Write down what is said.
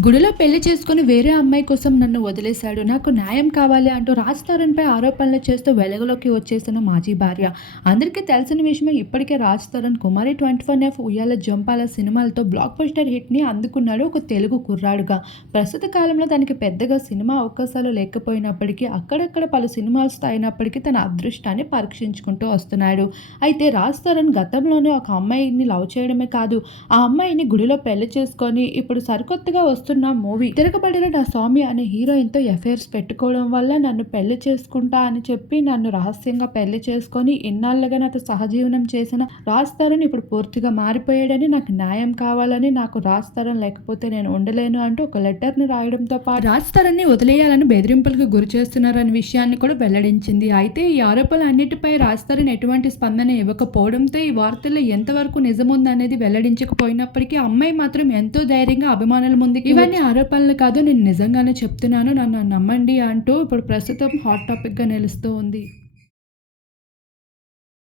గుడిలో పెళ్ళి చేసుకుని వేరే అమ్మాయి కోసం నన్ను వదిలేశాడు. నాకు న్యాయం కావాలి అంటూ రాజ్ తరుణ్పై ఆరోపణలు చేస్తూ వెలుగులోకి వచ్చేసిన మాజీ భార్య. అందరికీ తెలిసిన విషయమే ఇప్పటికే Raj Tarun Kumari twenty one F Uyyala Jampala సినిమాలతో బ్లాక్ బస్టర్ హిట్ని అందుకున్నాడు ఒక తెలుగు కుర్రాడుగా. ప్రస్తుత కాలంలో తనకి పెద్దగా సినిమా అవకాశాలు లేకపోయినప్పటికీ అక్కడక్కడ పలు సినిమాలు అయినప్పటికీ తన అదృష్టాన్ని పరీక్షించుకుంటూ వస్తున్నాడు. అయితే రాజ్ తరుణ్ గతంలోనే ఒక అమ్మాయిని లవ్ చేయడమే కాదు ఆ అమ్మాయిని గుడిలో పెళ్ళి చేసుకొని ఇప్పుడు సరికొత్తగా వస్తున్న మూవీ. తిరగబడిన నా స్వామి అనే హీరోయిన్తో ఎఫైర్స్ పెట్టుకోవడం వల్ల నన్ను పెళ్ళి చేసుకుంటా అని చెప్పి నన్ను రహస్యంగా పెళ్ళి చేసుకొని ఇన్నాళ్ళుగా నాతో సహజీవనం చేసిన రాజ్ తరుణ్ ఇప్పుడు పూర్తిగా మారిపోయాడని నాకు న్యాయం కావాలని నాకు రాజ్ తరుణ్ లేకపోతే నేను ఉండలేను అంటూ ఒక లెటర్ని రాయడంతో పాటు రాజ్ తరుణ్ని వదిలేయాలని బెదిరింపులకు గురి చేస్తున్నారనే విషయాన్ని కూడా వెల్లడించింది. అయితే ఈ ఆరోపణలన్నిటిపై రాజ్ తరుణ్ ఎటువంటి స్పందన ఇవ్వకపోవడంతో ఈ వార్తల్లో ఎంతవరకు నిజముందనేది వెల్లడించకపోయినప్పటికీ అమ్మాయి మాత్రం ఎంతో ధైర్యంగా అభిమానుల ముందుకి ఇవన్నీ ఆరోపణలు కాదు నేను నిజంగానే చెప్తున్నాను. నన్ను నమ్మండి అంటూ ఇప్పుడు ప్రస్తుతం హాట్ టాపిక్గా నిలుస్తూ ఉంది.